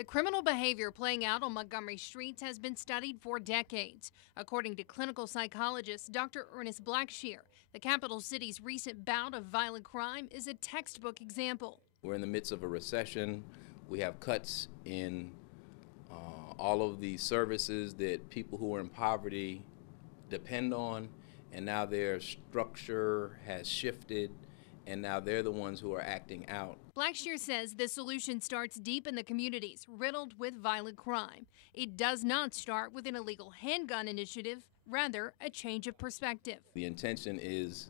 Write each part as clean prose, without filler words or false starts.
The criminal behavior playing out on Montgomery streets has been studied for decades. According to clinical psychologist Dr. Ernest Blackshear, the capital city's recent bout of violent crime is a textbook example. We're in the midst of a recession. We have cuts in all of the services that people who are in poverty depend on, and now their structure has shifted, and now they're the ones who are acting out. Blackshear says the solution starts deep in the communities riddled with violent crime. It does not start with an illegal handgun initiative, rather a change of perspective. The intention is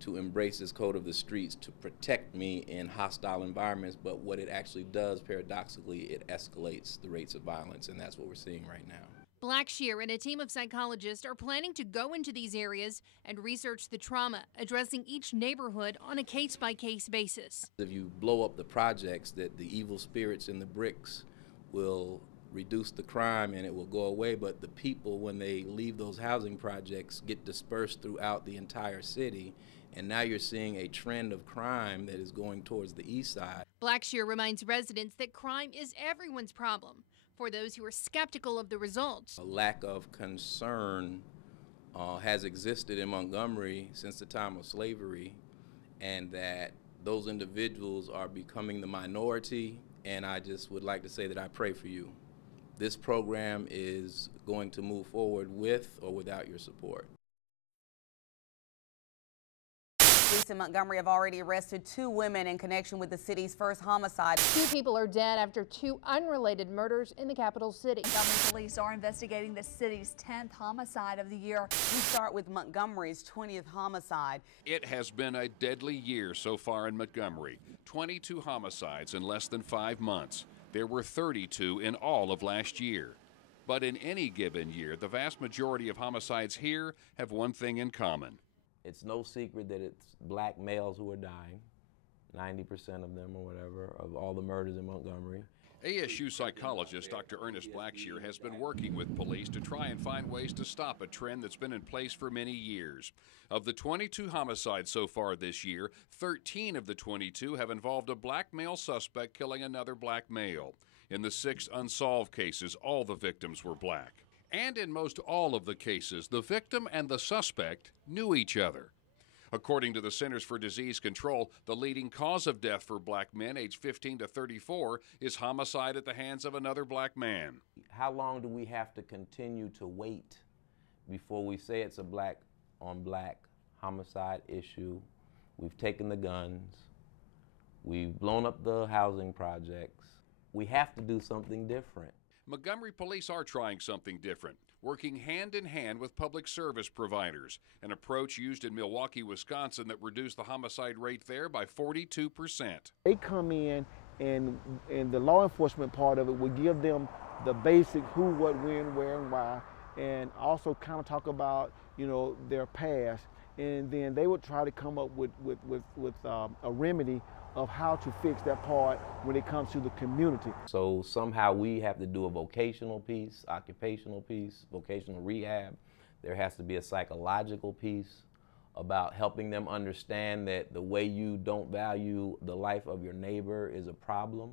to embrace this code of the streets to protect me in hostile environments, but what it actually does, paradoxically, it escalates the rates of violence, and that's what we're seeing right now. Blackshear and a team of psychologists are planning to go into these areas and research the trauma, addressing each neighborhood on a case-by-case basis. If you blow up the projects, that the evil spirits in the bricks will reduce the crime and it will go away, but the people, when they leave those housing projects, get dispersed throughout the entire city. And now you're seeing a trend of crime that is going towards the east side. Blackshear reminds residents that crime is everyone's problem. For those who are skeptical of the results, a lack of concern has existed in Montgomery since the time of slavery, and that those individuals are becoming the minority. And I just would like to say that I pray for you. This program is going to move forward with or without your support. Police in Montgomery have already arrested 2 women in connection with the city's first homicide. 2 people are dead after 2 unrelated murders in the capital city. Montgomery police are investigating the city's 10th homicide of the year. We start with Montgomery's 20th homicide. It has been a deadly year so far in Montgomery. 22 homicides in less than 5 months. There were 32 in all of last year. But in any given year, the vast majority of homicides here have one thing in common. It's no secret that it's black males who are dying, 90% of them or whatever, of all the murders in Montgomery. ASU psychologist Dr. Ernest Blackshear has been working with police to try and find ways to stop a trend that's been in place for many years. Of the 22 homicides so far this year, 13 of the 22 have involved a black male suspect killing another black male. In the 6 unsolved cases, all the victims were black. And in most all of the cases, the victim and the suspect knew each other. According to the Centers for Disease Control, the leading cause of death for black men aged 15 to 34 is homicide at the hands of another black man. How long do we have to continue to wait before we say it's a black-on-black homicide issue? We've taken the guns. We've blown up the housing projects. We have to do something different. Montgomery police are trying something different, working hand in hand with public service providers, an approach used in Milwaukee, Wisconsin that reduced the homicide rate there by 42%. They come in and the law enforcement part of it will give them the basic who, what, when, where, and why, and also kind of talk about, their past, and then they would try to come up with a remedy of how to fix that part when it comes to the community. So somehow we have to do a vocational piece, occupational piece, vocational rehab. There has to be a psychological piece about helping them understand that the way you don't value the life of your neighbor is a problem,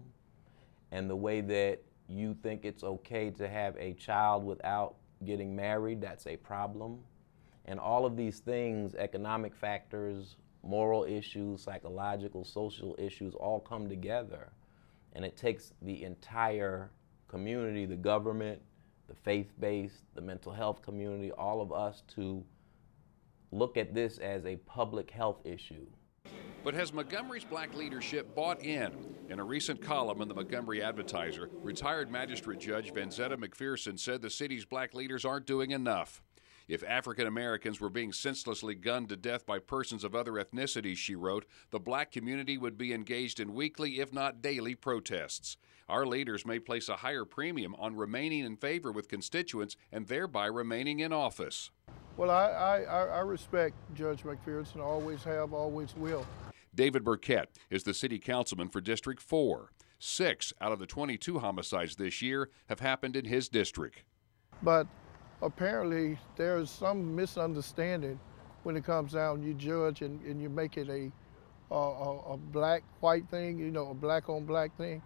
and the way that you think it's okay to have a child without getting married, that's a problem. And all of these things, economic factors, moral issues, psychological, social issues, all come together. And it takes the entire community, the government, the faith-based, the mental health community, all of us to look at this as a public health issue. But has Montgomery's black leadership bought in? In a recent column in the Montgomery Advertiser, retired magistrate judge Vanzetta McPherson said the city's black leaders aren't doing enough. If African Americans were being senselessly gunned to death by persons of other ethnicities, she wrote, the black community would be engaged in weekly, if not daily, protests. Our leaders may place a higher premium on remaining in favor with constituents and thereby remaining in office. Well, I respect Judge McPherson, always have, always will. David Burkett is the city councilman for District 4. 6 out of the 22 homicides this year have happened in his district. But apparently there's some misunderstanding when it comes down. You judge and you make it a black-white thing, a black-on-black thing.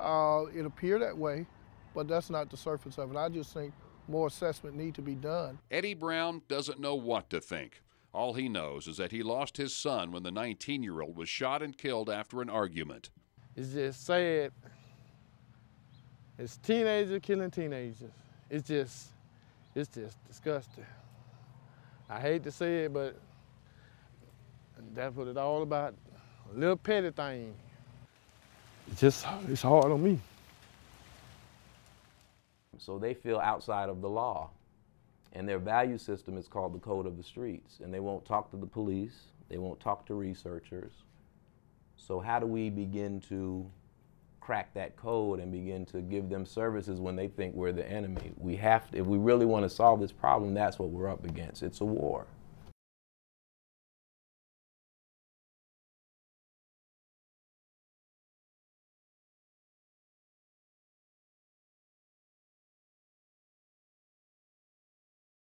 It appeared that way, but that's not the surface of it. I just think more assessment need to be done. Eddie Brown doesn't know what to think. All he knows is that he lost his son when the 19-year-old was shot and killed after an argument. It's just sad. It's teenagers killing teenagers. It's just disgusting. I hate to say it, but that's what it's all about. A little petty thing. It's hard on me. So they feel outside of the law. And their value system is called the code of the streets. And they won't talk to the police. They won't talk to researchers. So how do we begin to crack that code and begin to give them services when they think we're the enemy? We have to, if we really want to solve this problem, that's what we're up against. It's a war.